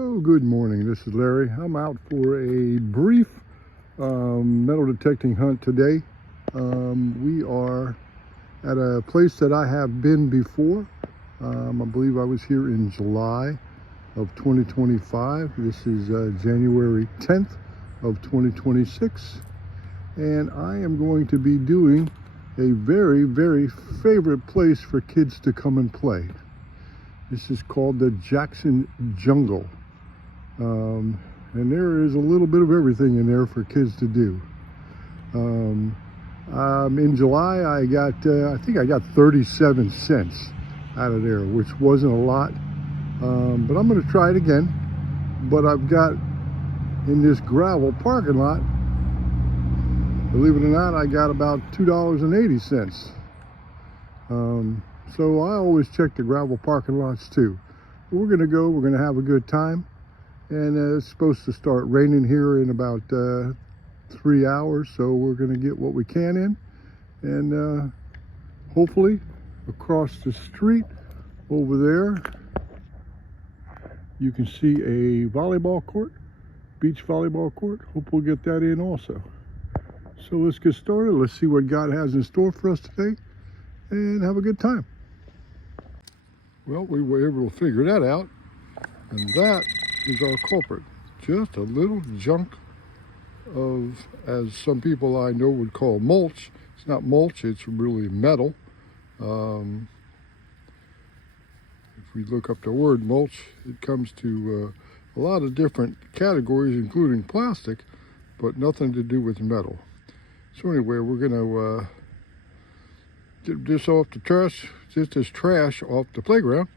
So good morning, this is Larry. I'm out for a brief metal detecting hunt today. We are at a place that I have been before. I believe I was here in July of 2025. This is January 10th of 2026. And I am going to be doing a very, very favorite place for kids to come and play. This is called the Jackson Jungle. And there is a little bit of everything in there for kids to do. In July, I think I got 37 cents out of there, which wasn't a lot. But I'm going to try it again. But I've got in this gravel parking lot, believe it or not, I got about $2.80. So I always check the gravel parking lots too. But we're going to have a good time. And it's supposed to start raining here in about 3 hours, so we're going to get what we can in. And hopefully across the street over there, you can see a volleyball court, beach volleyball court. Hope we'll get that in also. So let's get started. Let's see what God has in store for us today and have a good time. Well, we were able to figure that out, and that is our culprit. Just a little junk of, as some people I know would call mulch. It's not mulch, it's really metal. If we look up the word mulch, it comes to a lot of different categories, including plastic, but nothing to do with metal. So anyway, we're gonna get this off the trash, get this trash off the playground,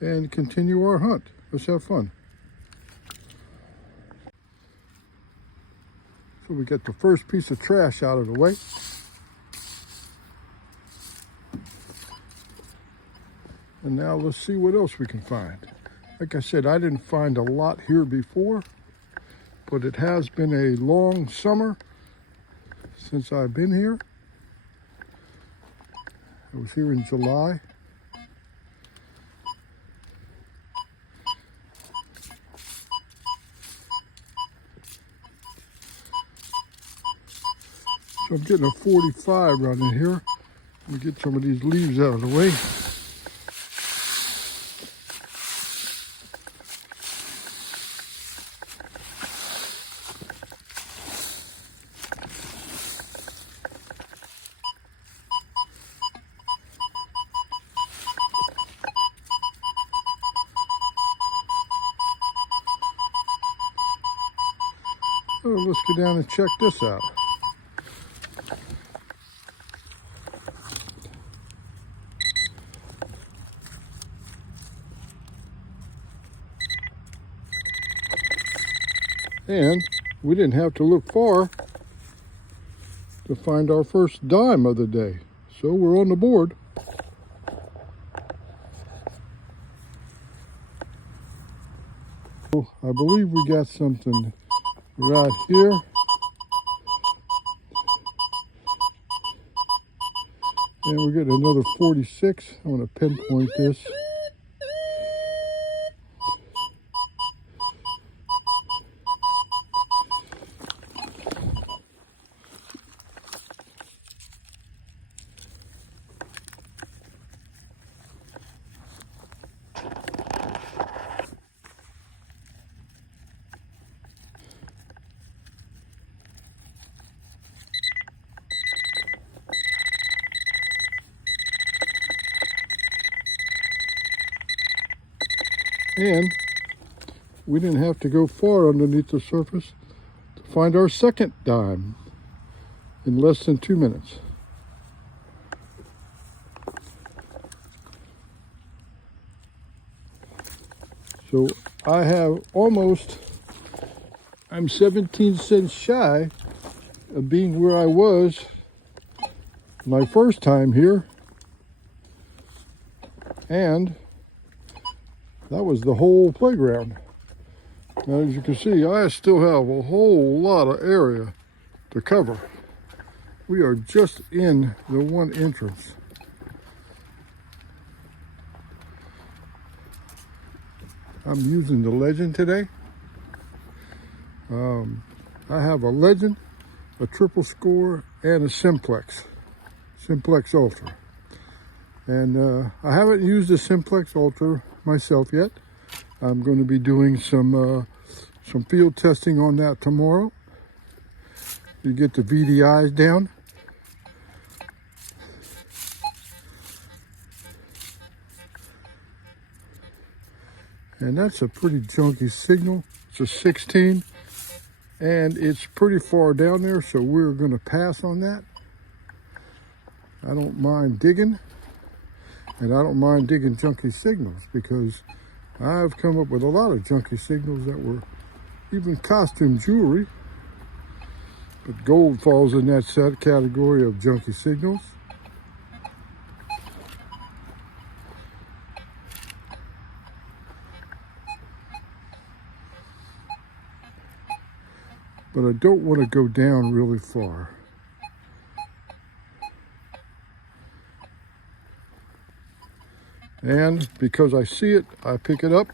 and continue our hunt. Let's have fun. So we get the first piece of trash out of the way. And now let's see what else we can find. Like I said, I didn't find a lot here before, but it has been a long summer since I've been here. I was here in July. So I'm getting a 45 right in here. Let me get some of these leaves out of the way. So let's get down and check this out. And we didn't have to look far to find our first dime of the day. So we're on the board. So I believe we got something right here. And we're getting another 46. I want to pinpoint this. And we didn't have to go far underneath the surface to find our second dime in less than 2 minutes. So I'm 17 cents shy of being where I was my first time here. And that was the whole playground. Now, as you can see, I still have a whole lot of area to cover. We are just in the one entrance. I'm using the Legend today. I have a Legend, a triple score, and a Simplex Ultra. And I haven't used the Simplex Ultra myself yet. I'm going to be doing some field testing on that tomorrow. You get the VDIs down. And that's a pretty junky signal. It's a 16, and it's pretty far down there, so we're going to pass on that. I don't mind digging, and I don't mind digging junky signals, because I've come up with a lot of junky signals that were even costume jewelry. But gold falls in that set category of junky signals. But I don't want to go down really far. And because I see it, I pick it up.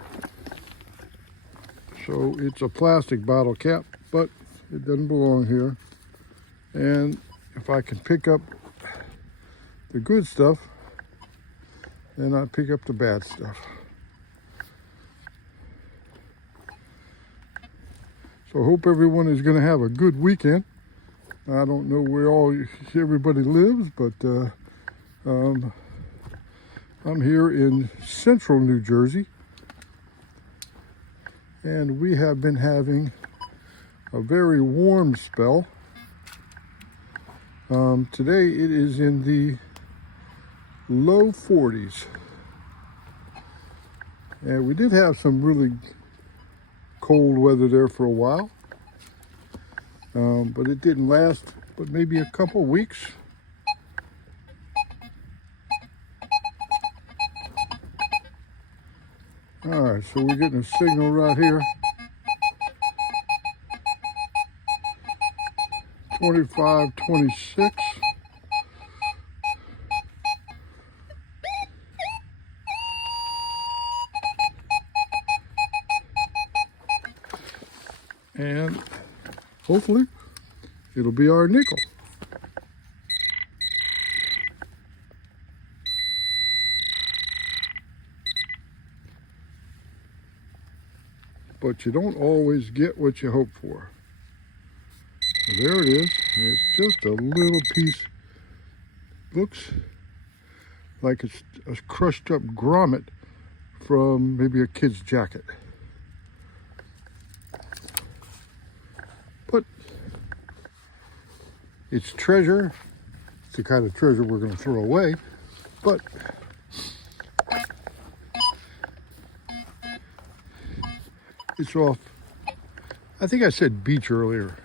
So it's a plastic bottle cap, but it doesn't belong here. And if I can pick up the good stuff, then I pick up the bad stuff. So I hope everyone is going to have a good weekend. I don't know where everybody lives, but I'm here in central New Jersey. And we have been having a very warm spell. Today it is in the low 40s. And we did have some really cold weather there for a while. But it didn't last but maybe a couple weeks. All right, so we're getting a signal right here. 25, 26. And hopefully it'll be our nickel. But you don't always get what you hope for. There it is. It's just a little piece. Looks like it's a crushed up grommet from maybe a kid's jacket. But it's treasure. It's the kind of treasure we're going to throw away. But it's off. I think I said beach earlier.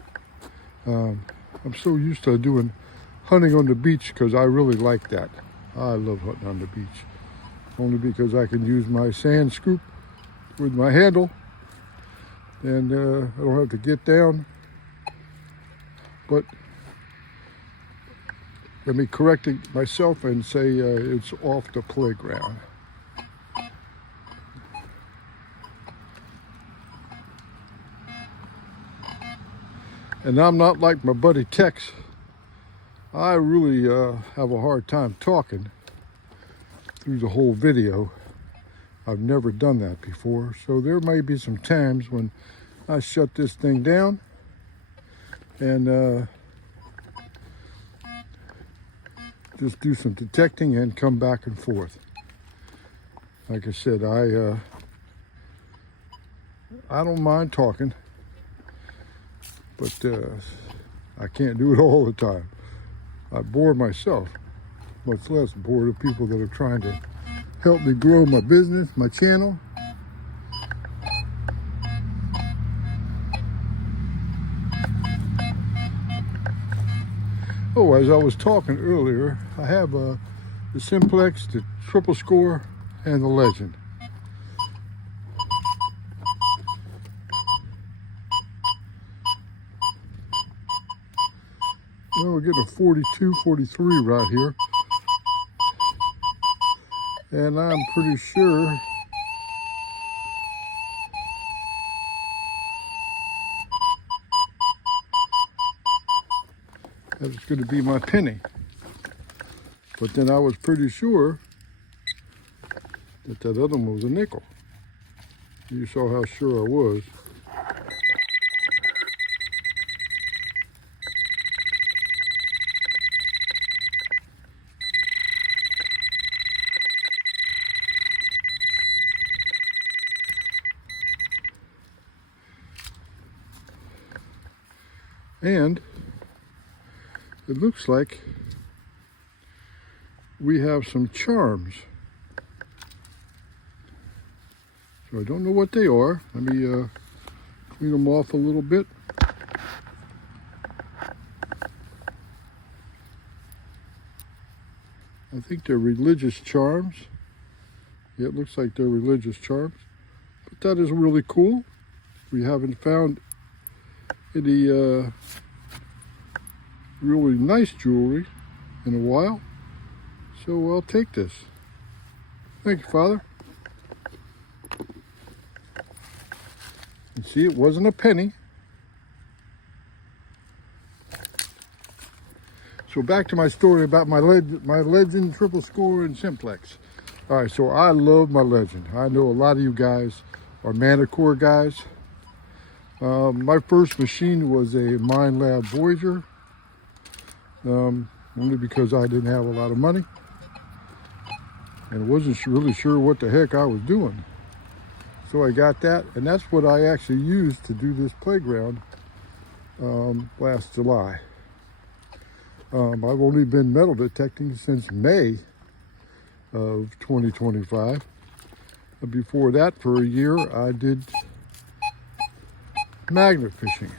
I'm so used to doing hunting on the beach because I really like that. I love hunting on the beach. Only because I can use my sand scoop with my handle, and I don't have to get down. But let me correct it myself and say it's off the playground. And I'm not like my buddy Tex. I really have a hard time talking through the whole video. I've never done that before. So there may be some times when I shut this thing down and just do some detecting and come back and forth. Like I said, I don't mind talking. But I can't do it all the time. I bore myself, much less bore the people that are trying to help me grow my business, my channel. Oh, as I was talking earlier, I have the Simplex, the triple score, and the Legend. Well, we're getting a 42, 43 right here. And I'm pretty sure that was going to be my penny. But then I was pretty sure that that other one was a nickel. You saw how sure I was. And it looks like we have some charms. So I don't know what they are. Let me clean them off a little bit. I think they're religious charms. Yeah, it looks like they're religious charms. But that is really cool. We haven't found any really nice jewelry in a while. So I'll take this. Thank you, Father. And see, it wasn't a penny. So back to my story about my Legend triple score in Simplex. All right, so I love my Legend. I know a lot of you guys are Manticore guys. My first machine was a Minelab Voyager, only because I didn't have a lot of money and wasn't really sure what the heck I was doing. So I got that, and that's what I actually used to do this playground last July. I've only been metal detecting since May of 2025. Before that, for a year, I did magnet fishing.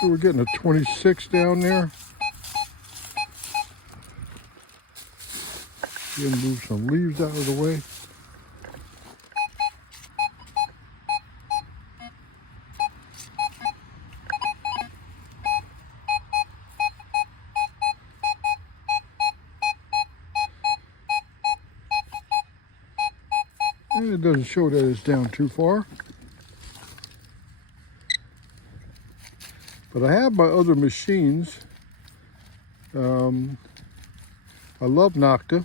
So we're getting a 26 down there. Gonna move some leaves out of the way. And it doesn't show that it's down too far. But I have my other machines. I love Nokta.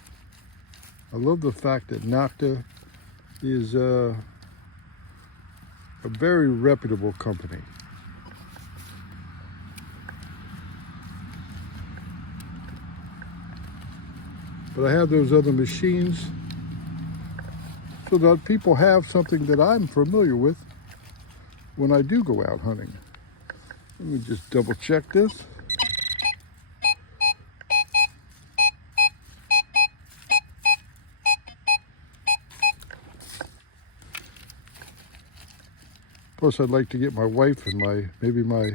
I love the fact that Nokta is a very reputable company. But I have those other machines so that people have something that I'm familiar with when I do go out hunting. Let me just double check this. Plus, I'd like to get my wife and maybe my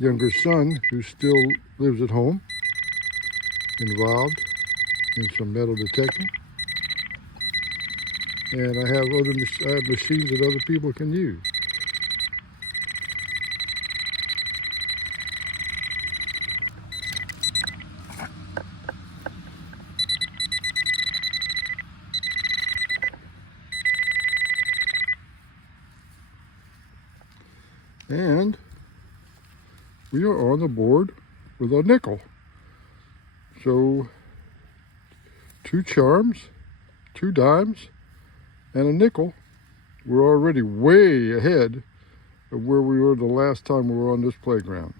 younger son, who still lives at home, involved in some metal detecting. And I have machines that other people can use. And we are on the board with a nickel. So 2 charms, 2 dimes, and a nickel. We're already way ahead of where we were the last time we were on this playground.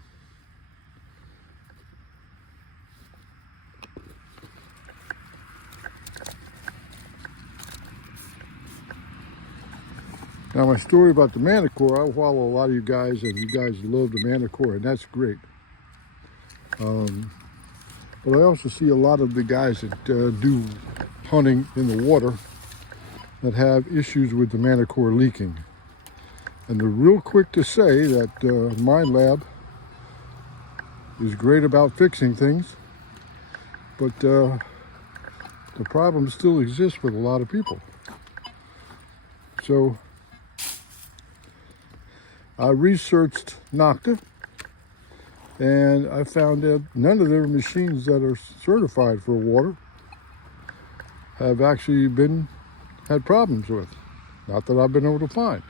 Now, my story about the Manticore, I follow a lot of you guys, and you guys love the Manticore, and that's great. But I also see a lot of the guys that do hunting in the water that have issues with the Manticore leaking. And they're real quick to say that Minelab is great about fixing things, but the problem still exists with a lot of people. So I researched Nokta, and I found that none of their machines that are certified for water have actually had problems with. Not that I've been able to find.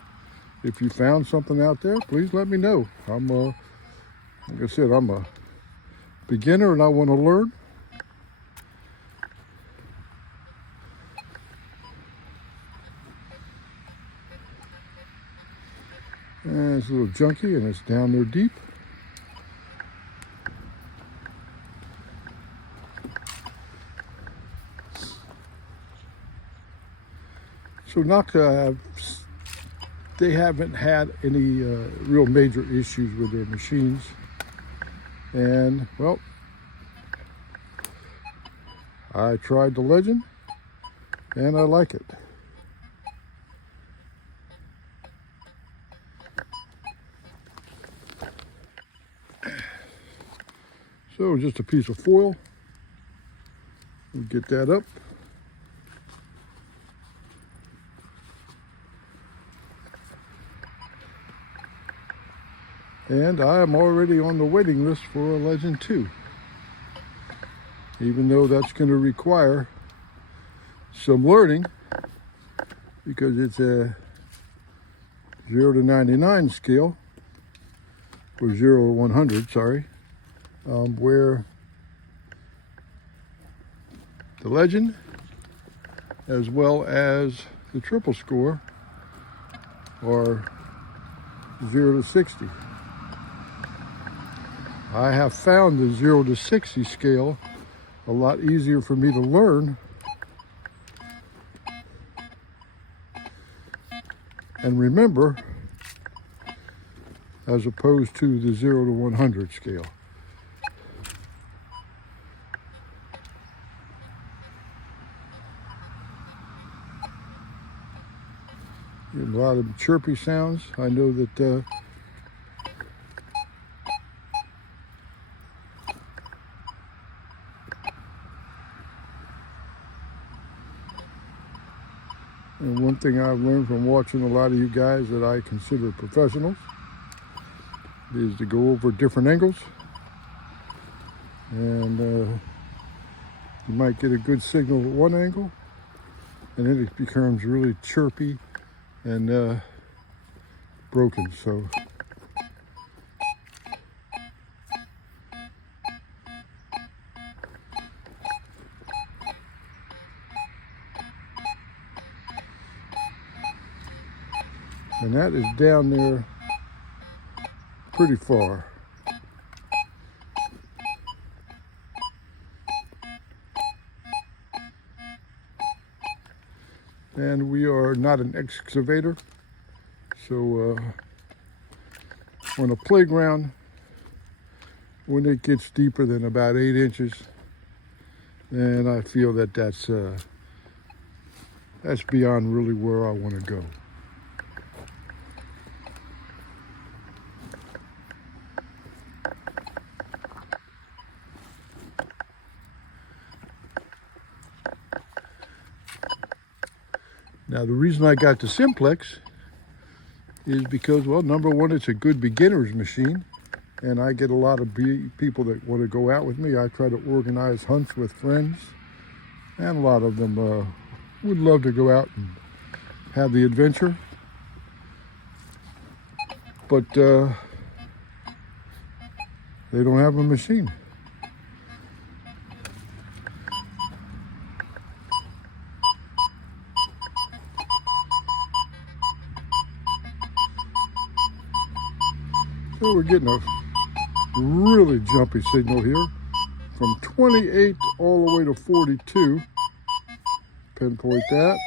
If you found something out there, please let me know. Like I said, I'm a beginner and I want to learn. And it's a little junky and it's down there deep. So Nokta they haven't had any real major issues with their machines. And well, I tried the Legend and I like it. So just a piece of foil, we'll get that up. And I am already on the waiting list for a Legend 2. Even though that's going to require some learning because it's a 0 to 99 scale, or 0 to 100, sorry, where the Legend as well as the triple score are 0 to 60. I have found the 0 to 60 scale a lot easier for me to learn and remember as opposed to the 0 to 100 scale. A lot of chirpy sounds. I know that and one thing I've learned from watching a lot of you guys that I consider professionals is to go over different angles. And you might get a good signal at one angle, and then it becomes really chirpy and broken. So and that is down there pretty far. And we are not an excavator, so on a playground, when it gets deeper than about 8 inches, then I feel that that's beyond really where I want to go. Now, the reason I got the Simplex is because, well, number one, it's a good beginner's machine, and I get a lot of people that want to go out with me. I try to organize hunts with friends, and a lot of them would love to go out and have the adventure. But they don't have a machine. So we're getting a really jumpy signal here from 28 all the way to 42. Pinpoint that.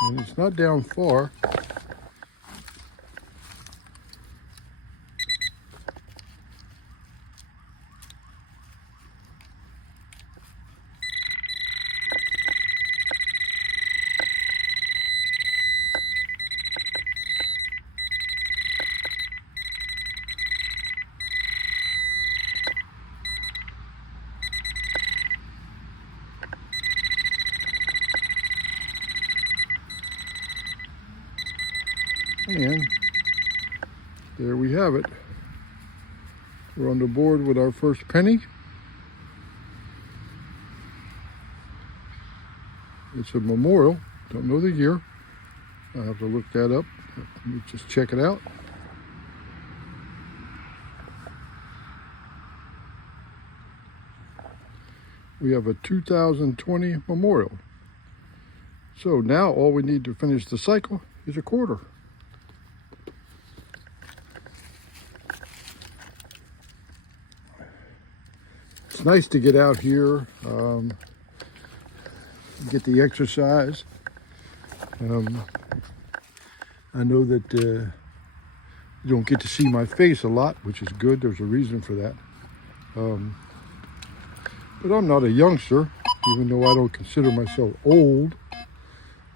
And it's not down far. And there we have it. We're on the board with our first penny. It's a memorial. Don't know the year. I'll have to look that up. Let me just check it out. We have a 2020 memorial. So now all we need to finish the cycle is a quarter. It's nice to get out here, get the exercise. I know that you don't get to see my face a lot, which is good. There's a reason for that. But I'm not a youngster, even though I don't consider myself old.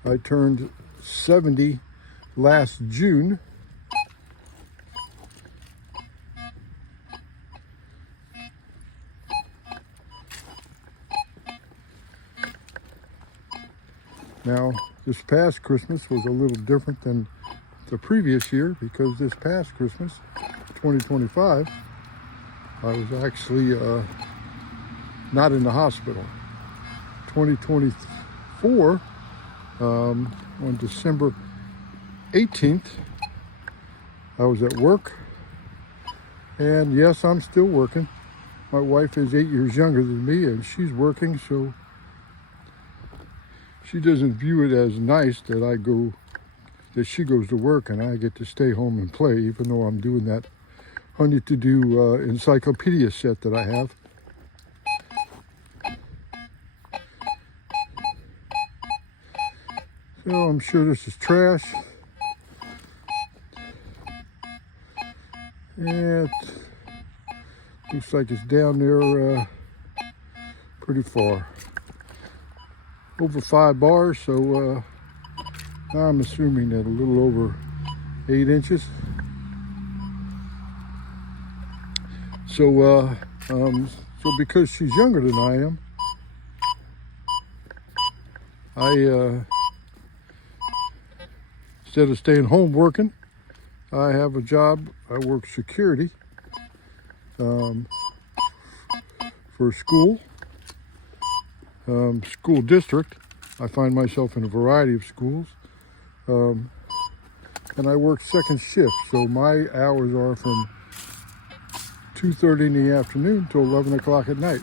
I turned 70 last June. Now, this past Christmas was a little different than the previous year because this past Christmas, 2025, I was actually not in the hospital. 2024, on December 18th, I was at work, and yes, I'm still working. My wife is 8 years younger than me, and she's working, so she doesn't view it as nice that she goes to work and I get to stay home and play, even though I'm doing that honey-to-do encyclopedia set that I have. So I'm sure this is trash. And it looks like it's down there pretty far. Over 5 bars, so I'm assuming that a little over 8 inches. So because she's younger than I am, instead of staying home working, I have a job. I work security for a school. School district. I find myself in a variety of schools, and I work second shift, so my hours are from 2:30 in the afternoon till 11 o'clock at night.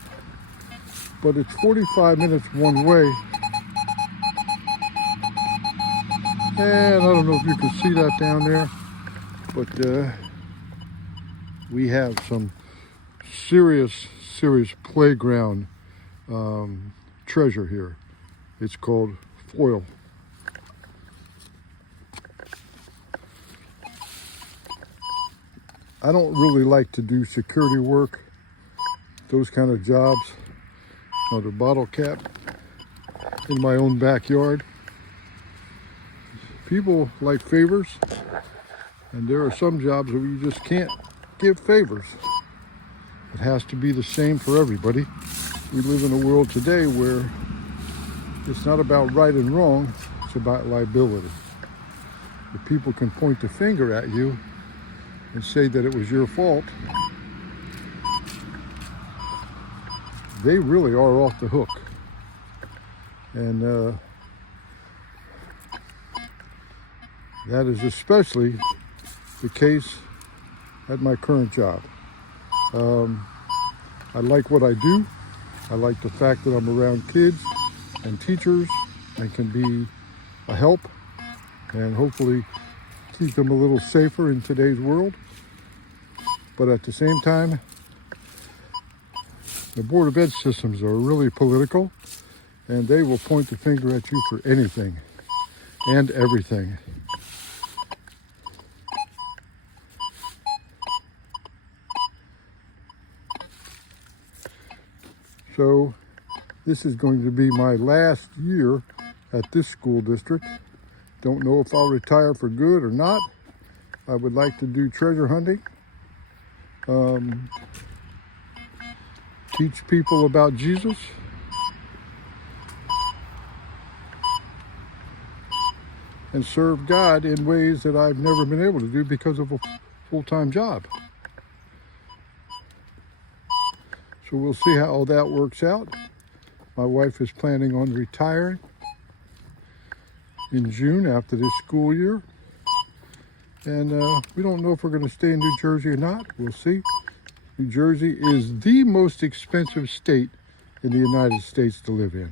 But it's 45 minutes one way, and I don't know if you can see that down there, but we have some serious playground treasure here. It's called foil. I don't really like to do security work, those kind of jobs, or the bottle cap in my own backyard. People like favors, and there are some jobs where you just can't give favors. It has to be the same for everybody. We live in a world today where it's not about right and wrong, it's about liability. If people can point the finger at you and say that it was your fault, they really are off the hook. And that is especially the case at my current job. I like what I do. I like the fact that I'm around kids and teachers and can be a help and hopefully keep them a little safer in today's world. But at the same time, the Board of Ed systems are really political, and they will point the finger at you for anything and everything. So this is going to be my last year at this school district. Don't know if I'll retire for good or not. I would like to do treasure hunting, teach people about Jesus, and serve God in ways that I've never been able to do because of a full-time job. So we'll see how all that works out. My wife is planning on retiring in June after this school year. And we don't know if we're going to stay in New Jersey or not. We'll see. New Jersey is the most expensive state in the United States to live in.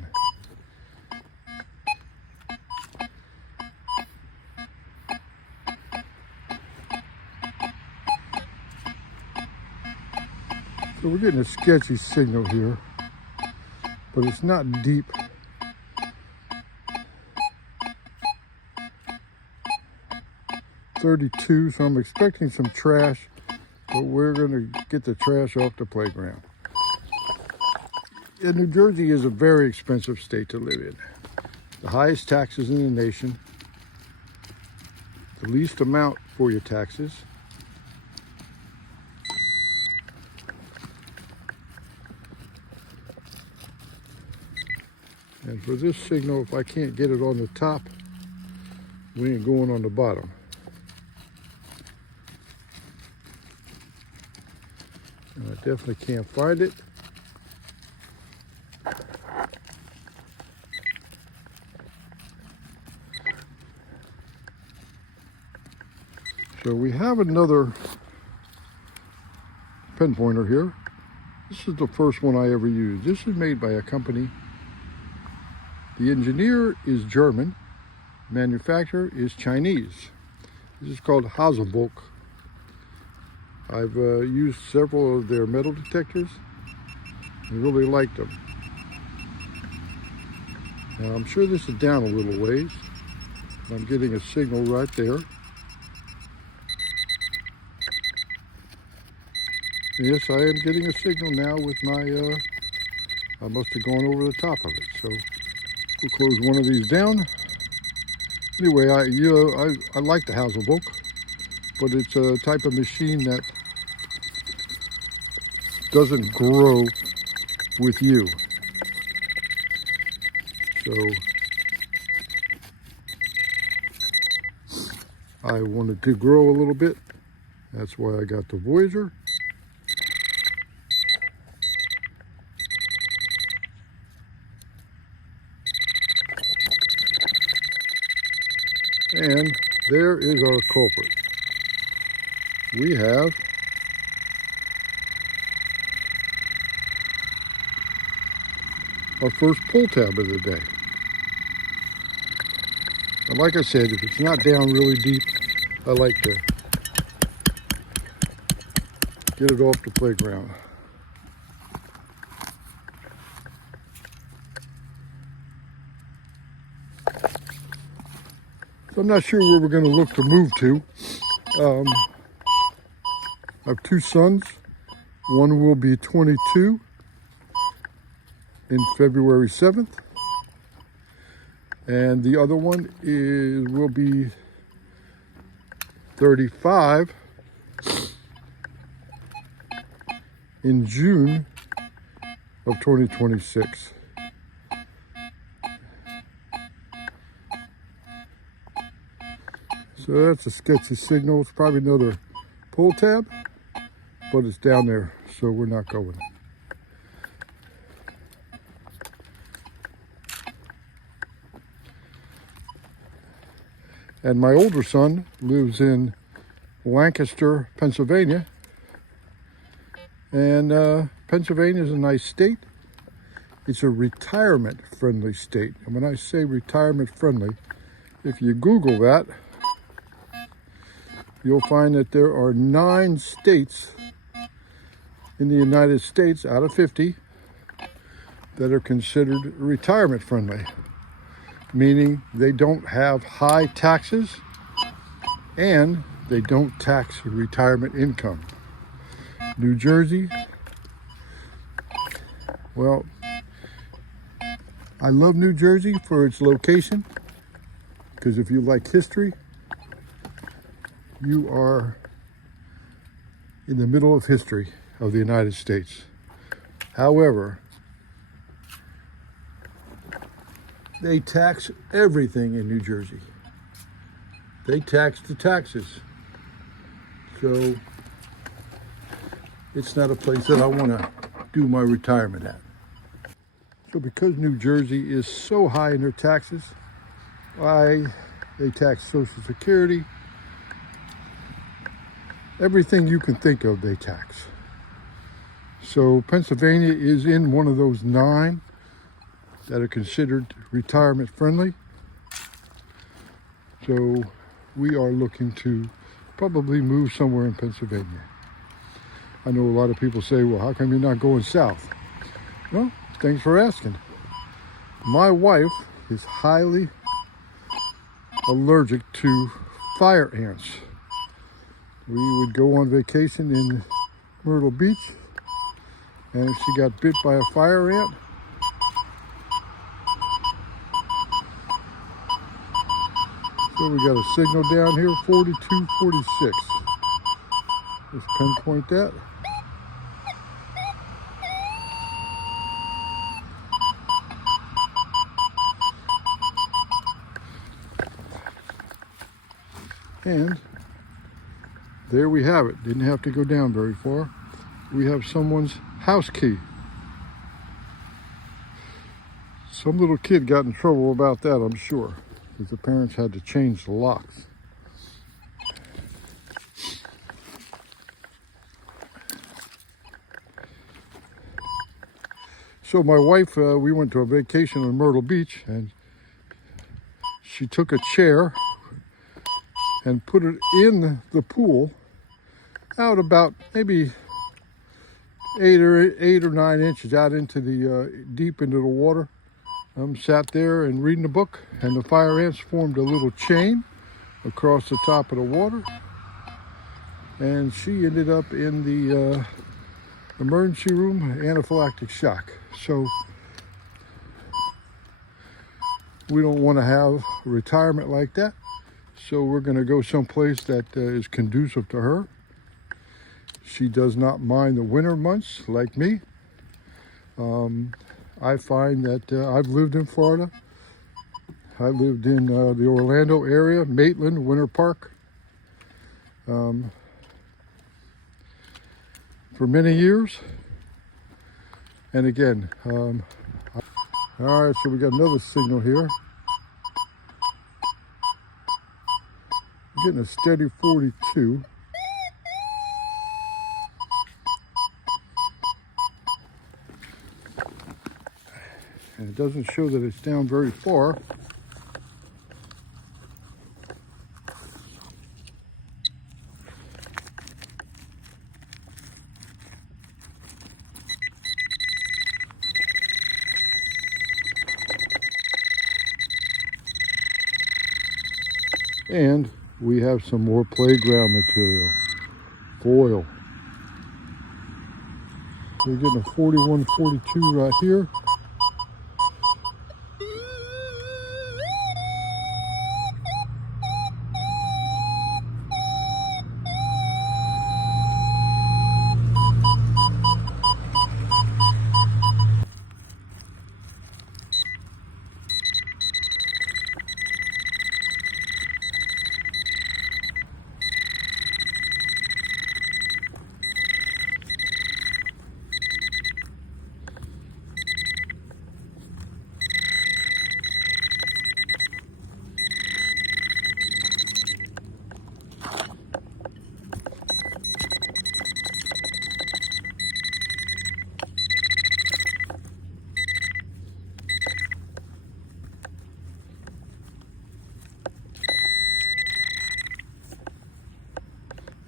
So we're getting a sketchy signal here, but it's not deep. .32, so I'm expecting some trash, but we're gonna get the trash off the playground. And New Jersey is a very expensive state to live in. The highest taxes in the nation, the least amount for your taxes. And for this signal, if I can't get it on the top, we ain't going on the bottom. And I definitely can't find it. So we have another pen pointer here. This is the first one I ever used. This is made by a company. The engineer is German, manufacturer is Chinese. This is called Hasselbalch. I've used several of their metal detectors and really liked them. Now I'm sure this is down a little ways. I'm getting a signal right there. Yes, I am getting a signal now with my, I must have gone over the top of it. So we'll close one of these down. Anyway, I like the Hasselbalch, but it's a type of machine that doesn't grow with you. So I wanted to grow a little bit. That's why I got the Voyager. And there is our culprit. We have our first pull tab of the day. And like I said, if it's not down really deep, I like to get it off the playground. So I'm not sure where we're going to look to move to. I have two sons. One will be 22 in February 7th. And the other one will be 35 in June of 2026. So that's a sketchy signal. It's probably another pull tab, but it's down there, so we're not going. And my older son lives in Lancaster, Pennsylvania. And Pennsylvania is a nice state. It's a retirement-friendly state. And when I say retirement-friendly, if you Google that, you'll find that there are 9 states in the United States out of 50 that are considered retirement friendly, meaning they don't have high taxes and they don't tax retirement income. New Jersey, well, I love New Jersey for its location, because if you like history, you are in the middle of history of the United States. However, they tax everything in New Jersey. They tax the taxes. So it's not a place that I want to do my retirement at. So because New Jersey is so high in their taxes, They tax Social Security. Everything you can think of, they tax. So Pennsylvania is in one of those 9 that are considered retirement friendly. So we are looking to probably move somewhere in Pennsylvania. I know a lot of people say, well, how come you're not going south? Well, thanks for asking. My wife is highly allergic to fire ants. We would go on vacation in Myrtle Beach, and if she got bit by a fire ant, so we got a signal down here, 4246. Let's pinpoint that. And there we have it. Didn't have to go down very far. We have someone's house key. Some little kid got in trouble about that, I'm sure, because the parents had to change the locks. So my wife, we went to a vacation in Myrtle Beach, and she took a chair and put it in the pool out about maybe 8 or 9 inches out into the deep into the water. Sat there and reading a book, and the fire ants formed a little chain across the top of the water, and she ended up in the emergency room, anaphylactic shock. So we don't want to have retirement like that. So we're going to go someplace that is conducive to her. She does not mind the winter months like me. I find that I've lived in Florida. I lived in the Orlando area, Maitland, Winter Park, for many years. And again, all right, so we got another signal here. Getting a steady 42. And it doesn't show that it's down very far. And we have some more playground material, foil. We're getting a 41, 42 right here.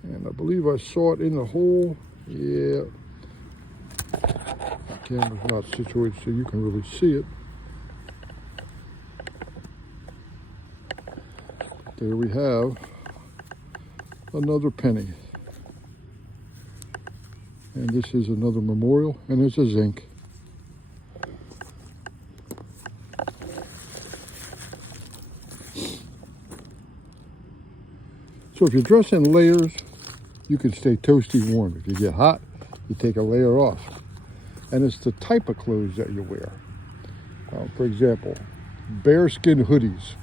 And I believe I saw it in the hole. Yeah. The camera's not situated so you can really see it. There we have another penny. And this is another memorial, and it's a zinc. So if you dress in layers, you can stay toasty warm. If you get hot, you take a layer off. And it's the type of clothes that you wear. For example, bearskin hoodies.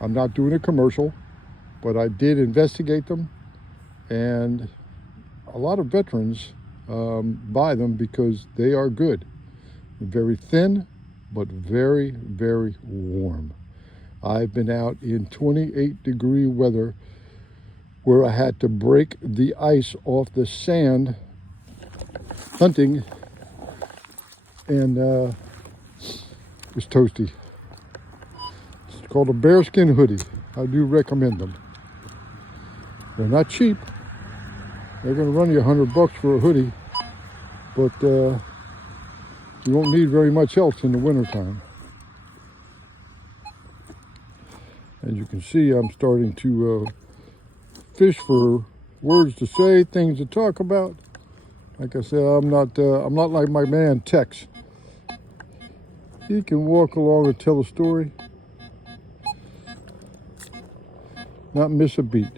I'm not doing a commercial, but I did investigate them. And a lot of veterans buy them because they are good. Very thin, but very, very warm. I've been out in 28-degree weather where I had to break the ice off the sand hunting, and it was toasty. It's called a bearskin hoodie. I do recommend them. They're not cheap. They're going to run you $100 for a hoodie, but you won't need very much else in the wintertime. As you can see, I'm starting to fish for words to say, things to talk about. Like I said, I'm not like my man Tex. He can walk along and tell a story, not miss a beat.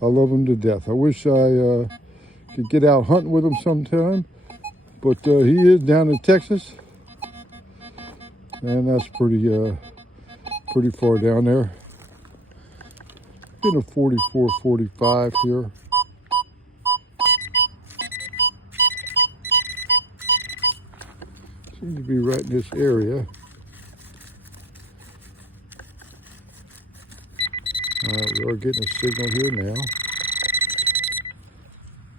I love him to death. I wish I could get out hunting with him sometime, but he is down in Texas, and that's pretty far down there. Getting a 44, 45 here. Seems to be right in this area. All right, we are getting a signal here now.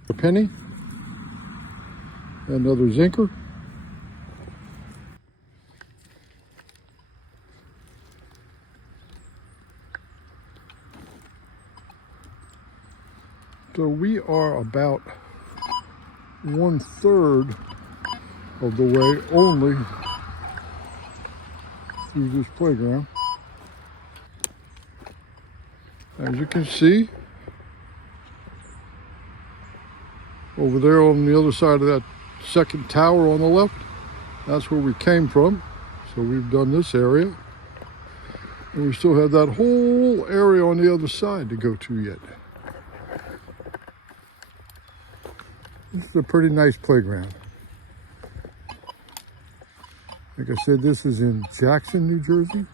A penny. Another zinker. So we are about 1/3 of the way only through this playground. As you can see, over there on the other side of that second tower on the left, that's where we came from. So we've done this area, and we still have that whole area on the other side to go to yet. This is a pretty nice playground. Like I said, this is in Jackson, New Jersey.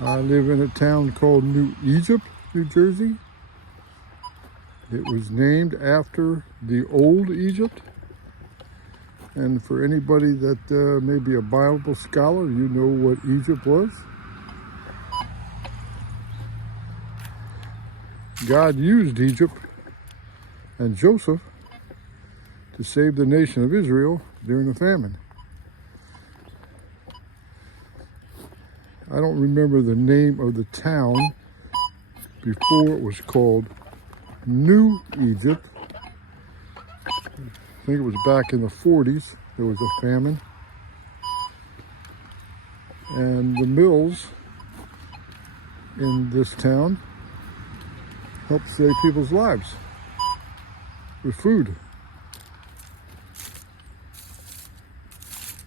I live in a town called New Egypt, New Jersey. It was named after the old Egypt. And for anybody that may be a Bible scholar, you know what Egypt was. God used Egypt and Joseph to save the nation of Israel during the famine. I don't remember the name of the town before it was called New Egypt. I think it was back in the 40s. There was a famine. And the mills in this town helped save people's lives with food.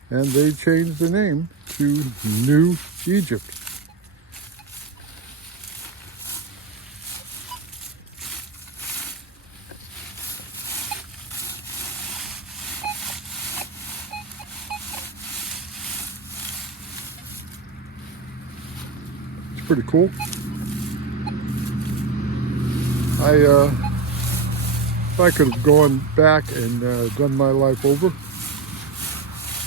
And they changed the name to New Egypt. It's pretty cool. If I could have gone back and done my life over,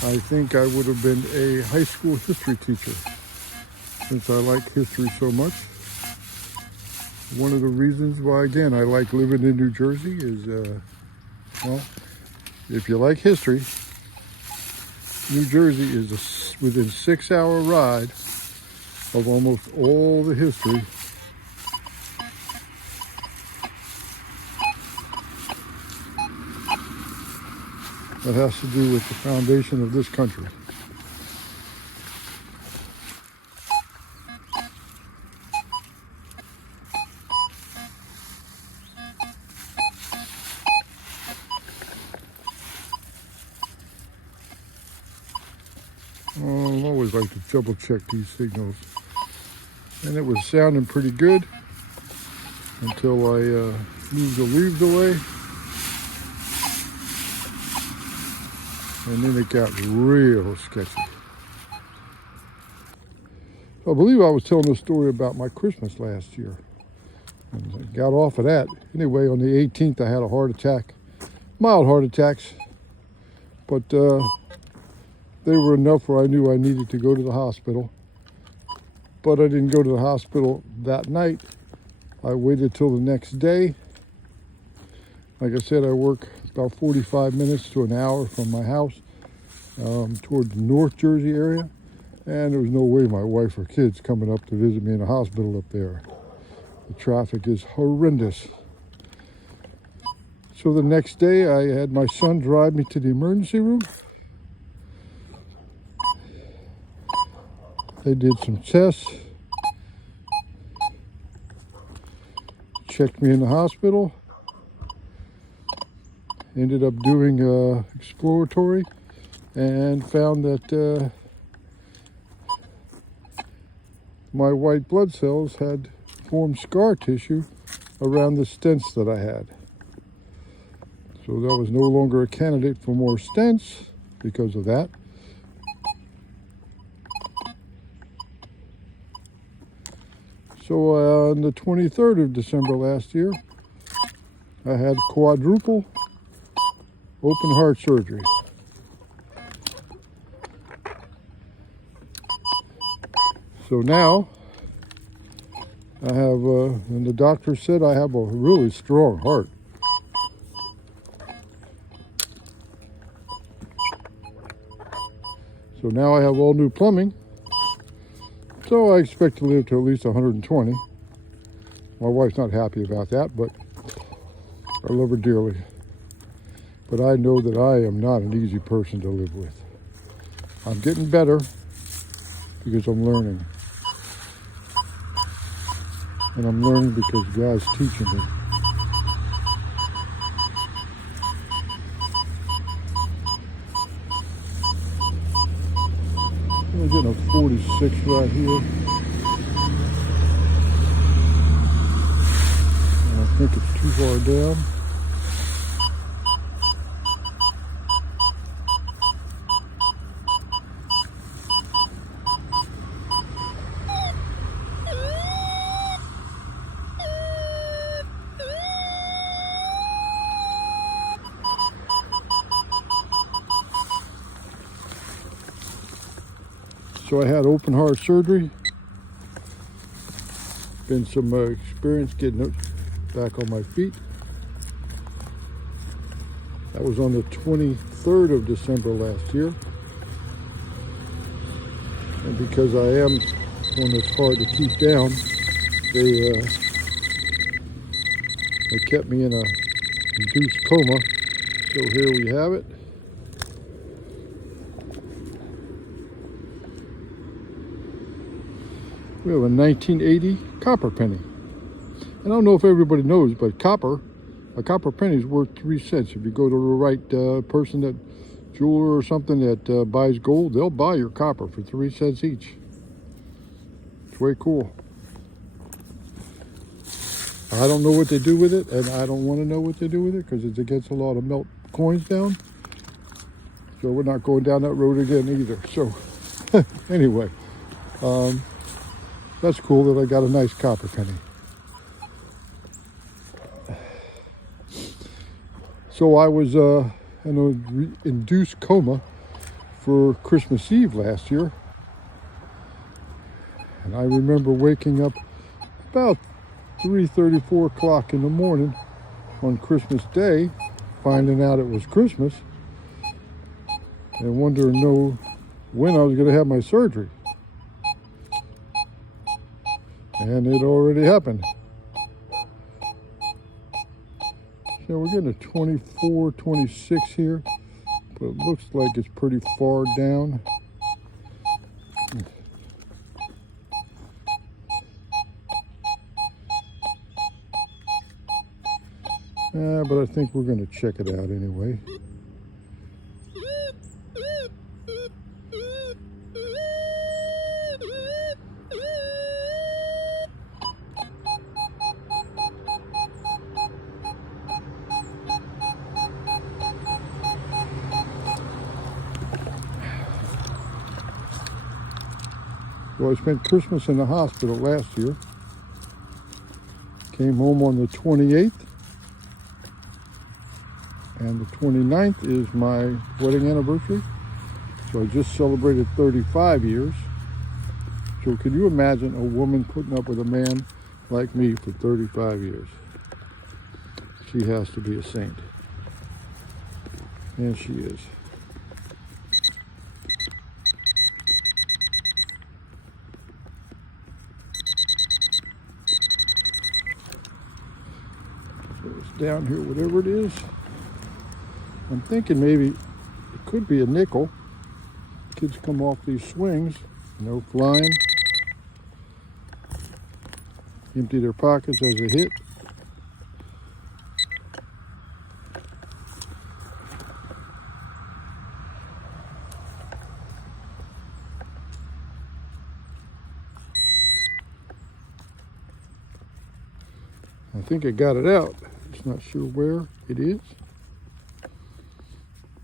I think I would have been a high school history teacher, since I like history so much. One of the reasons why, again, I like living in New Jersey is, well, if you like history, New Jersey is within 6-hour ride of almost all the history that has to do with the foundation of this country. I always like to double check these signals. And it was sounding pretty good until I moved the leaves away. And then it got real sketchy. I believe I was telling a story about my Christmas last year. And I got off of that. Anyway, on the 18th, I had a heart attack. Mild heart attacks. but they were enough where I knew I needed to go to the hospital. But I didn't go to the hospital that night. I waited till the next day. Like I said, I work about 45 minutes to an hour from my house toward the North Jersey area. And there was no way my wife or kids coming up to visit me in a hospital up there. The traffic is horrendous. So the next day I had my son drive me to the emergency room. They did some tests, checked me in the hospital, ended up doing exploratory and found that my white blood cells had formed scar tissue around the stents that I had. So that was no longer a candidate for more stents because of that. So on the 23rd of December last year, I had quadruple open heart surgery. So now I have, and the doctor said I have a really strong heart. So now I have all new plumbing. So I expect to live to at least 120. My wife's not happy about that, but I love her dearly. But I know that I am not an easy person to live with. I'm getting better because I'm learning. And I'm learning because God's teaching me. I'm getting a 46 right here. And I think it's too far down. So I had open heart surgery. Been some experience getting it back on my feet. That was on the 23rd of December last year. And because I am one that's hard to keep down, they kept me in a induced coma. So here we have it. We have a 1980 copper penny. And I don't know if everybody knows, but a copper penny is worth 3 cents. If you go to the right person, that jeweler or something that buys gold, they'll buy your copper for 3 cents each. It's way cool. I don't know what they do with it, and I don't want to know what they do with it because it's against a lot of melt coins down. So we're not going down that road again either. So anyway, that's cool that I got a nice copper penny. So I was in an induced coma for Christmas Eve last year. And I remember waking up about 3:30, 4 o'clock in the morning on Christmas Day, finding out it was Christmas, and wondering when I was going to have my surgery. And it already happened. So we're getting a 24, 26 here, but it looks like it's pretty far down. But I think we're going to check it out anyway. So I spent Christmas in the hospital last year. Came home on the 28th. and the 29th is my wedding anniversary. So I just celebrated 35 years. So can you imagine a woman putting up with a man like me for 35 years? She has to be a saint. And she is. So it's down here, whatever it is. I'm thinking maybe it could be a nickel. Kids come off these swings, no flying. Empty their pockets as they hit. I think I got it out. Just not sure where it is,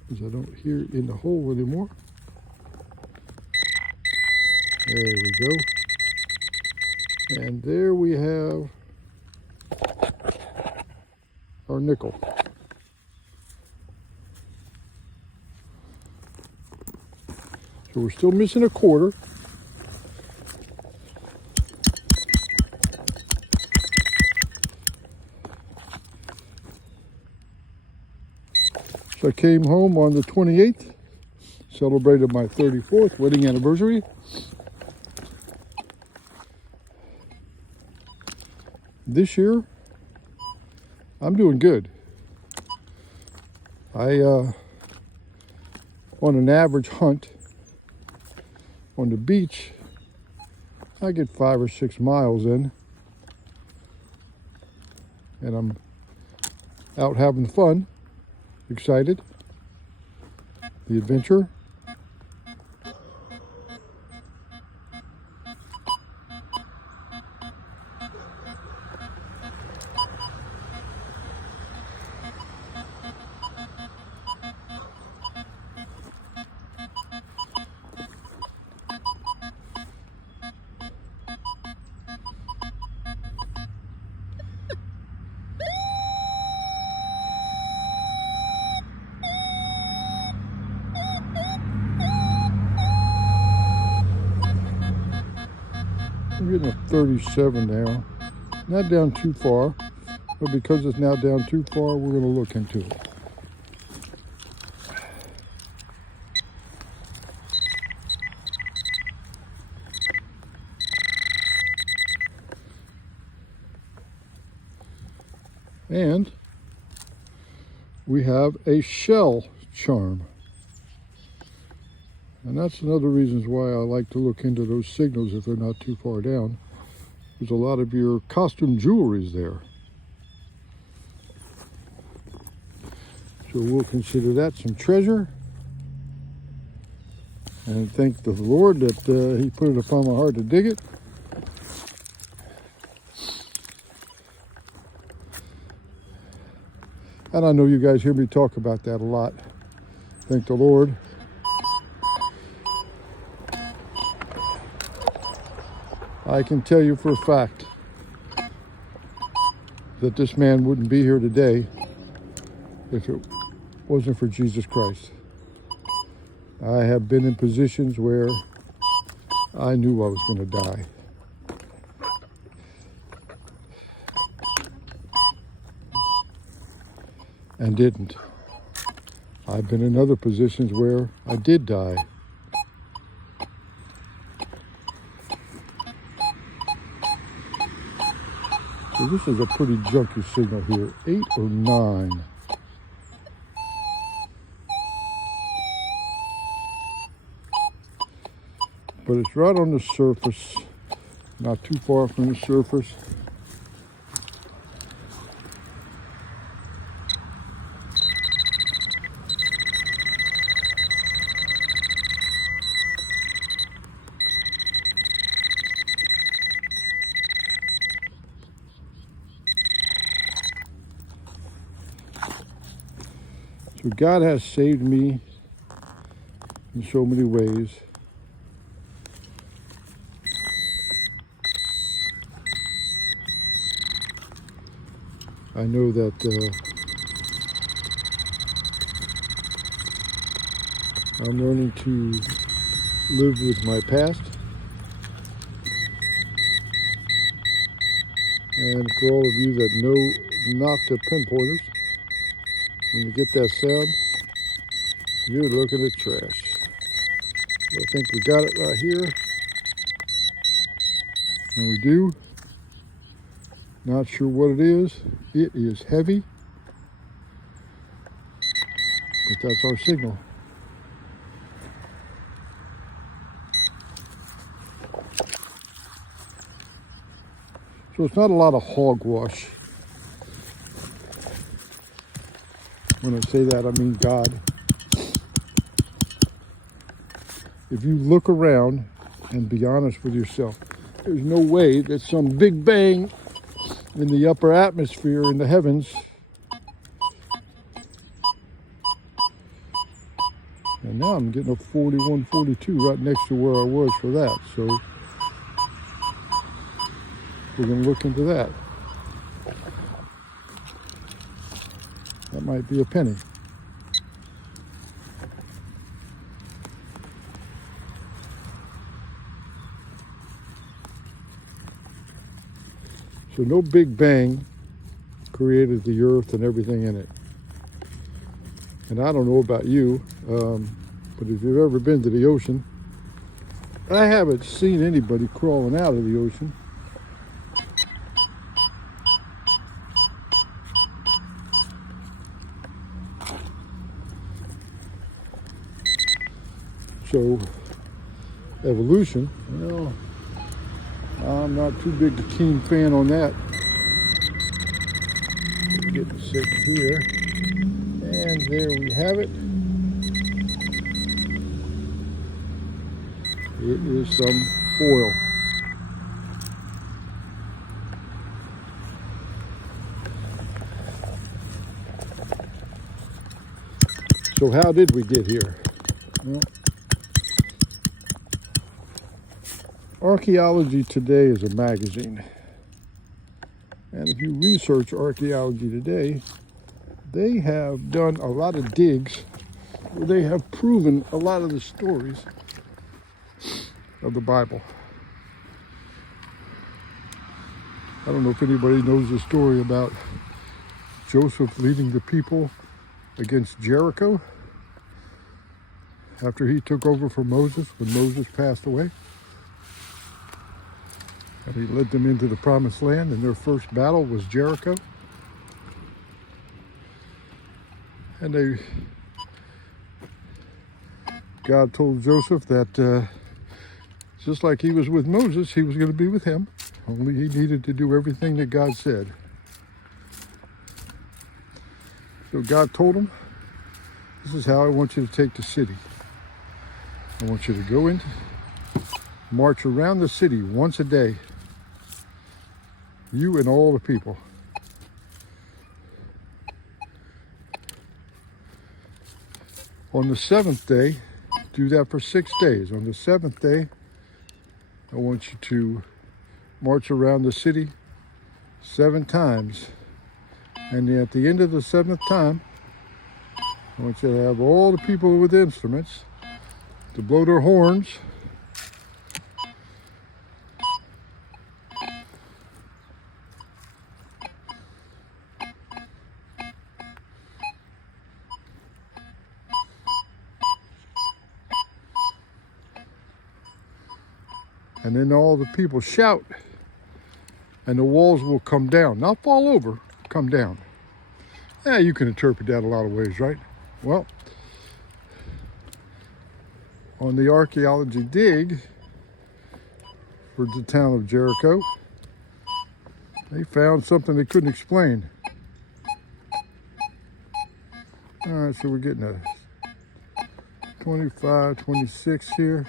because I don't hear it in the hole anymore. There we go. And there we have our nickel. So we're still missing a quarter. So I came home on the 28th, celebrated my 34th wedding anniversary. This year, I'm doing good. On an average hunt on the beach, I get 5 or 6 miles in, and I'm out having fun, excited, the adventure. I'm getting a 37 now. Not down too far, but because it's now down too far, we're going to look into it. And we have a shell charm. And that's another reason why I like to look into those signals if they're not too far down. There's a lot of your costume jewelry is there. So we'll consider that some treasure. And thank the Lord that he put it upon my heart to dig it. And I know you guys hear me talk about that a lot. Thank the Lord. I can tell you for a fact that this man wouldn't be here today if it wasn't for Jesus Christ. I have been in positions where I knew I was going to die. And didn't. I've been in other positions where I did die. So this is a pretty junky signal here, 8 or 9. But it's right on the surface, not too far from the surface. So God has saved me in so many ways. I know that I'm learning to live with my past. And for all of you that know not the pinpointers, when you get that sound, you're looking at trash. So I think we got it right here. And we do. Not sure what it is. It is heavy. But that's our signal. So it's not a lot of hogwash. When I say that, I mean God. If you look around and be honest with yourself, there's no way that some big bang in the upper atmosphere in the heavens, and now I'm getting a 41, 42 right next to where I was for that. So we're going to look into that. That might be a penny. So no big bang created the earth and everything in it. And I don't know about you, but if you've ever been to the ocean, I haven't seen anybody crawling out of the ocean. So evolution, well, I'm not too big a keen fan on that. Getting sick here. And there we have it. It is some foil. So how did we get here? Well, Archaeology Today is a magazine. And if you research Archaeology Today, they have done a lot of digs where they have proven a lot of the stories of the Bible. I don't know if anybody knows the story about Joseph leading the people against Jericho after he took over for Moses when Moses passed away. And he led them into the promised land, and their first battle was Jericho. And God told Joseph that just like he was with Moses, he was going to be with him. Only he needed to do everything that God said. So God told him, this is how I want you to take the city. I want you to go in, march around the city once a day. You and all the people. On the seventh day, do that for 6 days. On the seventh day, I want you to march around the city 7 times. And then at the end of the 7th time, I want you to have all the people with instruments to blow their horns. And then all the people shout, and the walls will come down. Not fall over, come down. Yeah, you can interpret that a lot of ways, right? Well, on the archaeology dig for the town of Jericho, they found something they couldn't explain. All right, so we're getting a 25, 26 here.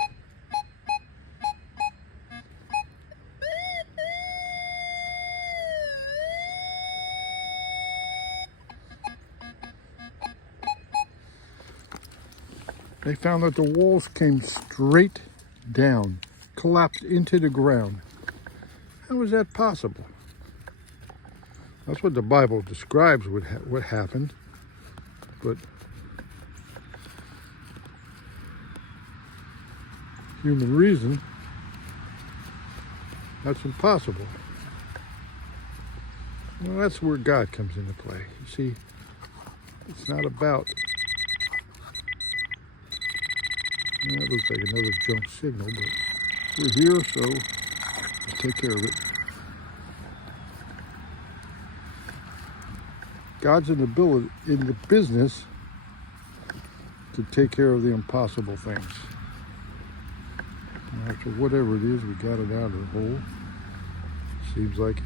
They found that the walls came straight down, collapsed into the ground. How is that possible? That's what the Bible describes what happened. But human reason, that's impossible. Well, that's where God comes into play. You see, it's not about... That looks like another junk signal, but we're here, so we'll take care of it. God's in the business to take care of the impossible things. And after whatever it is, we got it out of the hole. Seems like.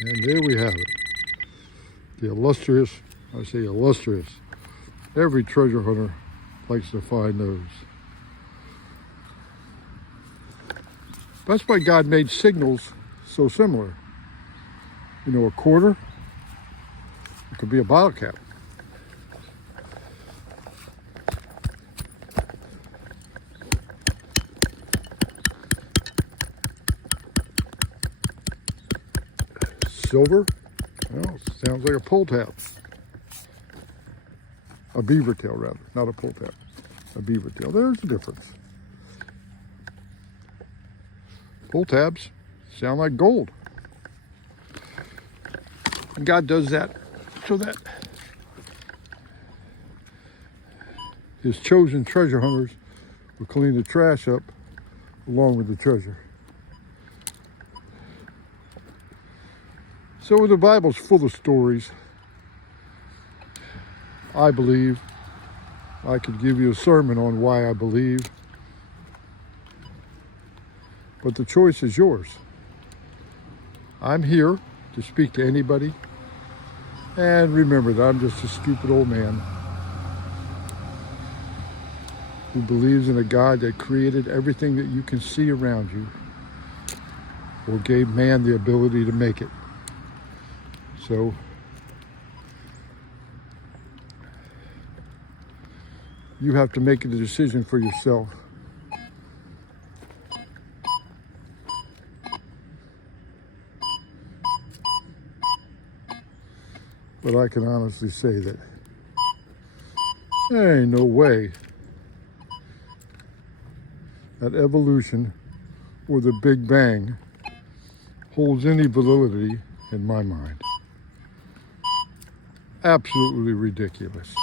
And there we have it. The illustrious, I say illustrious, every treasure hunter likes to find those. That's why God made signals so similar. You know, a quarter, it could be a bottle cap. Silver, well, sounds like a pull tab. A beaver tail, rather, not a pull tab. A beaver tail. There's the difference. Pull tabs sound like gold. And God does that so that his chosen treasure hunters will clean the trash up along with the treasure. So the Bible's full of stories. I believe. I could give you a sermon on why I believe. But the choice is yours. I'm here to speak to anybody. And remember that I'm just a stupid old man who believes in a God that created everything that you can see around you, or gave man the ability to make it. So, you have to make the decision for yourself. But I can honestly say that there ain't no way that evolution or the Big Bang holds any validity in my mind. Absolutely ridiculous.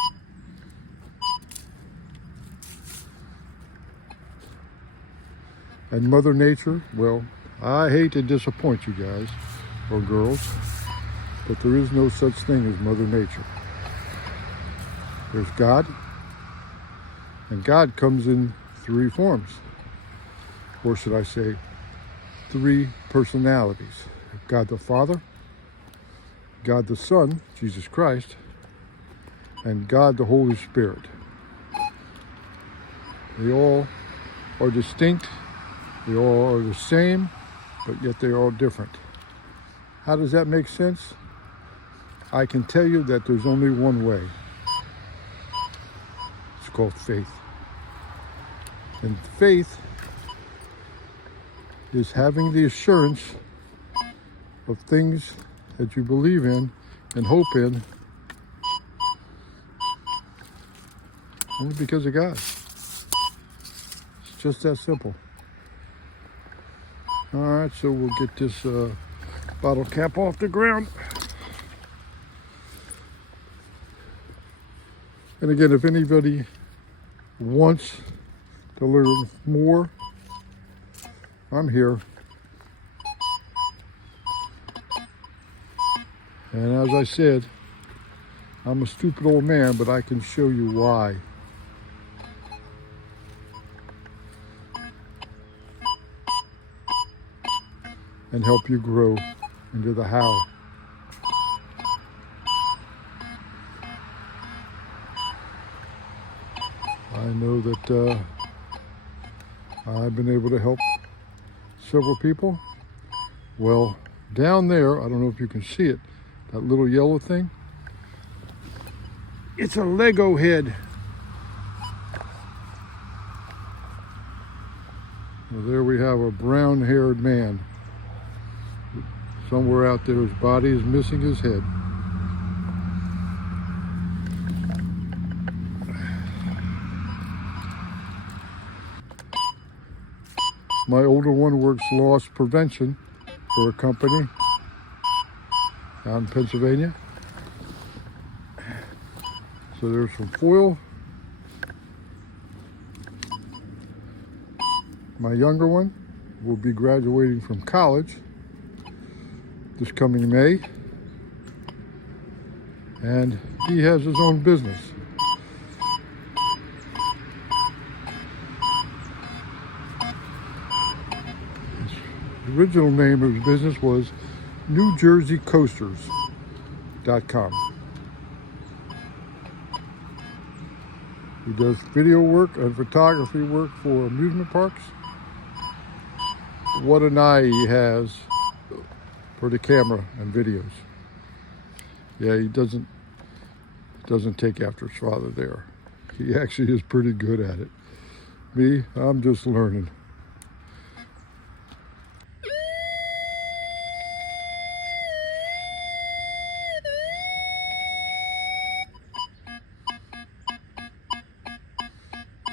And Mother Nature, well, I hate to disappoint you guys or girls, but there is no such thing as Mother Nature. There's God, and God comes in three forms. Or should I say, three personalities. God the Father, God the Son, Jesus Christ, and God the Holy Spirit. They all are distinct, they all are the same, but yet they're all different. How does that make sense? I can tell you that there's only one way. It's called faith. And faith is having the assurance of things that you believe in and hope in only because of God. It's just that simple. All right, so we'll get this bottle cap off the ground. And again, if anybody wants to learn more, I'm here. And as I said, I'm a stupid old man, but I can show you why. And help you grow into the how. I know that I've been able to help several people. Well, down there, I don't know if you can see it, that little yellow thing. It's a Lego head. Well, there we have a brown-haired man. Somewhere out there, his body is missing his head. My older one works loss prevention for a company out in Pennsylvania. So there's some foil. My younger one will be graduating from college this coming May, and he has his own business. The original name of his business was NewJerseyCoasters.com. He does video work and photography work for amusement parks. What an eye he has for the camera and videos. Yeah, he doesn't take after his father there. He actually is pretty good at it. Me, I'm just learning.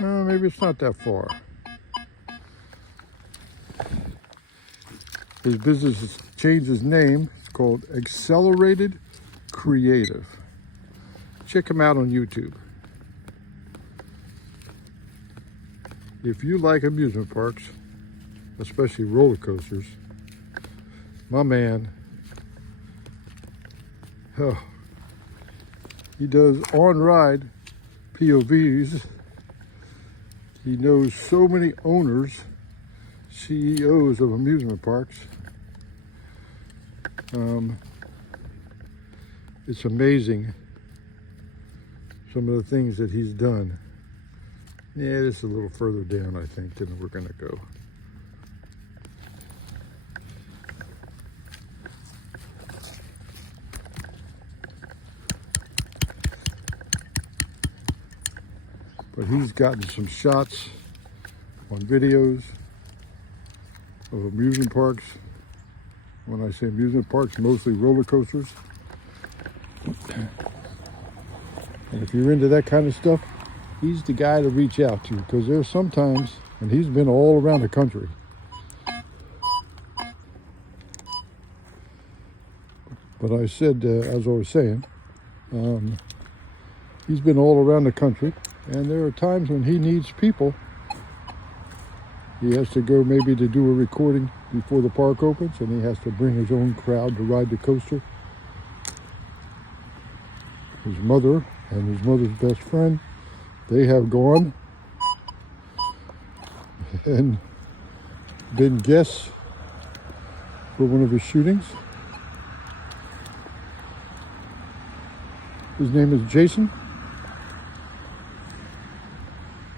Maybe it's not that far. His business has changed his name. It's called Accelerated Creative. Check him out on YouTube. If you like amusement parks, especially roller coasters, my man, he does on-ride POVs. He knows so many owners, CEOs of amusement parks. It's amazing some of the things that he's done. Yeah, this is a little further down, I think, than we're gonna go. But he's gotten some shots on videos of amusement parks. When I say amusement parks, mostly roller coasters. And if you're into that kind of stuff, he's the guy to reach out to, because there's sometimes, and he's been all around the country. But I said, as I was saying, he's been all around the country, and there are times when he needs people. He has to go maybe to do a recording before the park opens, and he has to bring his own crowd to ride the coaster. His mother and his mother's best friend, they have gone and been guests for one of his shootings. His name is Jason.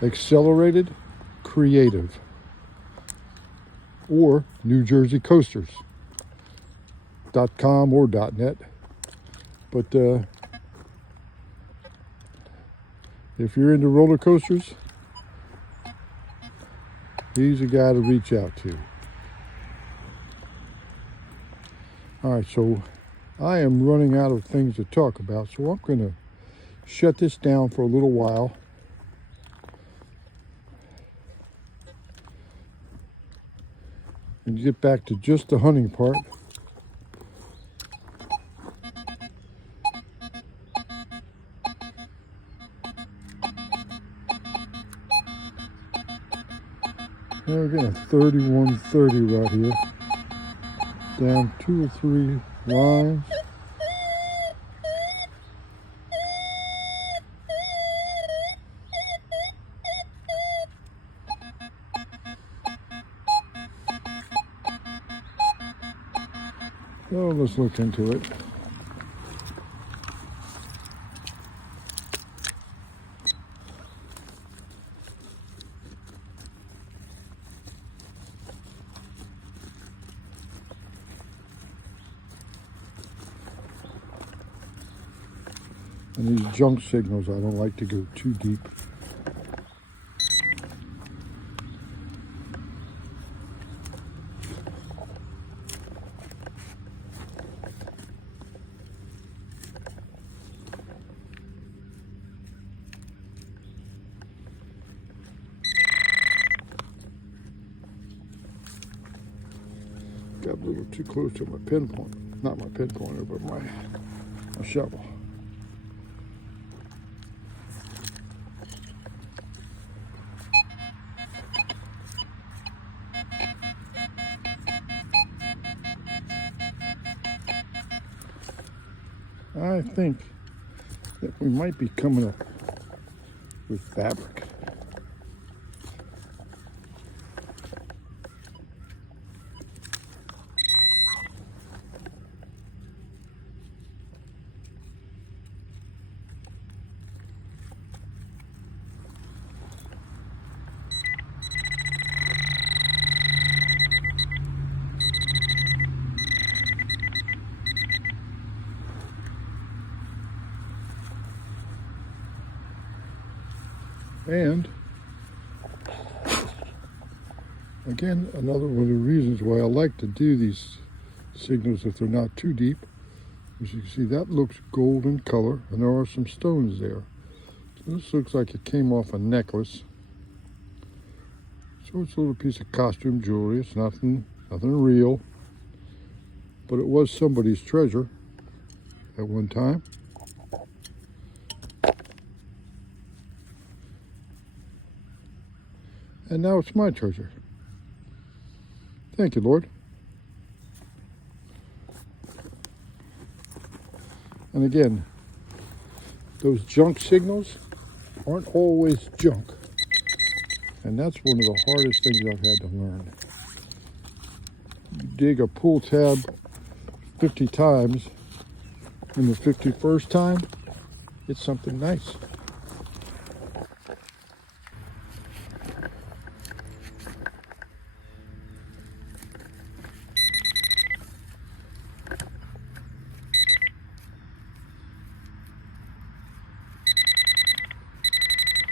Accelerated Creative, or NewJerseyCoasters.com or .net. But if you're into roller coasters, he's a guy to reach out to. All right, so I am running out of things to talk about, so I'm going to shut this down for a little while. And get back to just the hunting part. Now we're getting a 3130 right here. Down 2 or 3 lines. Oh, let's look into it. And these junk signals, I don't like to go too deep. too close to my pinpoint. Not my pinpointer, but my shovel. I think that we might be coming up with fabric. And again, another one of the reasons why I like to do these signals if they're not too deep. As you can see, that looks golden color, and there are some stones there. So this looks like it came off a necklace. So it's a little piece of costume jewelry. It's nothing real, but it was somebody's treasure at one time. And now it's my treasure. Thank you, Lord. And again, those junk signals aren't always junk. And that's one of the hardest things I've had to learn. You dig a pull tab 50 times, and the 51st time, it's something nice.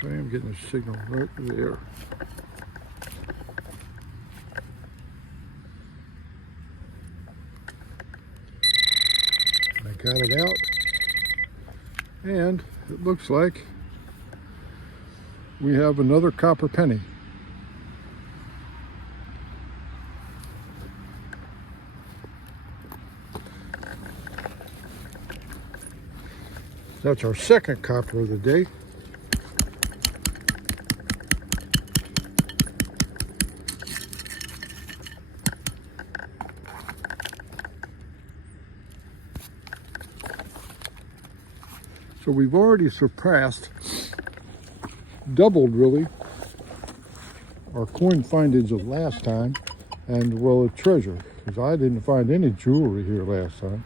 I am getting a signal right there. I got it out, and it looks like we have another copper penny. That's our second copper of the day. So we've already surpassed, doubled really, our coin findings of last time, and well, a treasure, because I didn't find any jewelry here last time.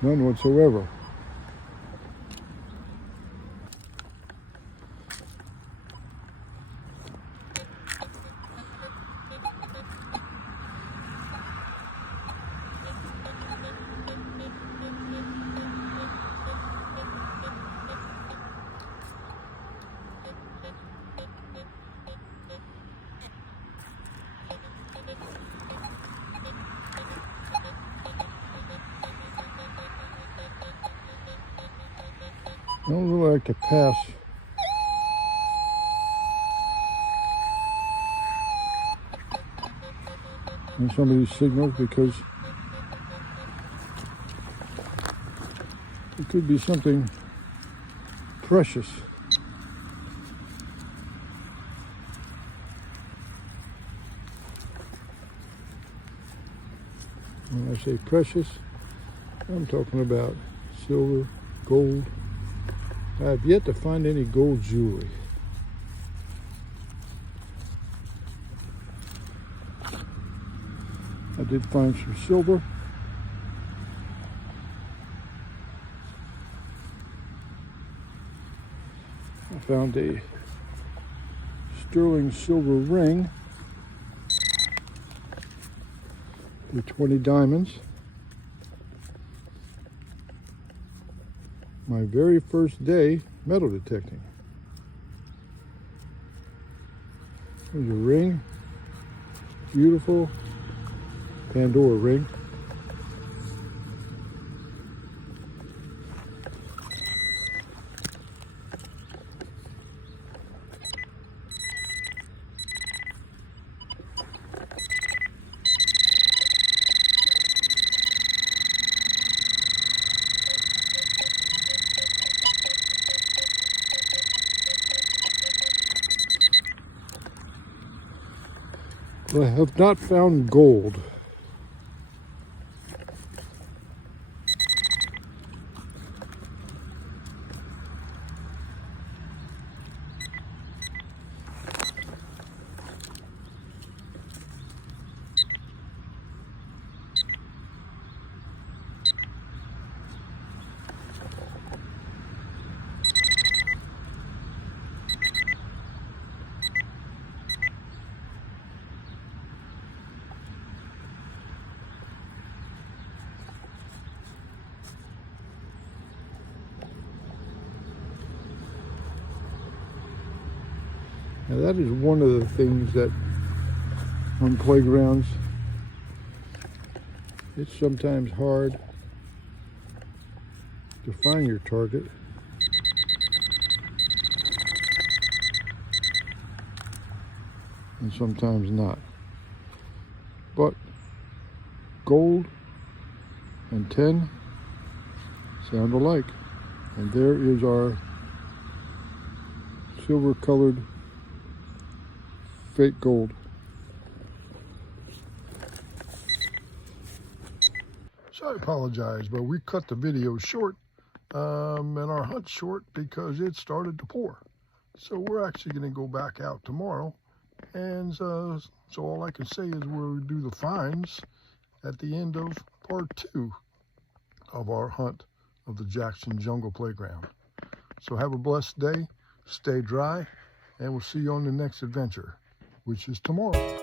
None whatsoever. I don't really like to pass on some of these signals because it could be something precious. When I say precious, I'm talking about silver, gold. I have yet to find any gold jewelry. I did find some silver. I found a sterling silver ring with 20 diamonds. My very first day metal detecting. There's a ring, beautiful Pandora ring. But I have not found gold. Now that is one of the things that on playgrounds, it's sometimes hard to find your target. And sometimes not. But gold and 10 sound alike. And there is our silver colored fake gold. So I apologize, but we cut the video short and our hunt short because it started to pour. So we're actually going to go back out tomorrow. And so all I can say is we'll do the finds at the end of part 2 of our hunt of the Jackson Jungle Playground. So have a blessed day, stay dry, and we'll see you on the next adventure, which is tomorrow.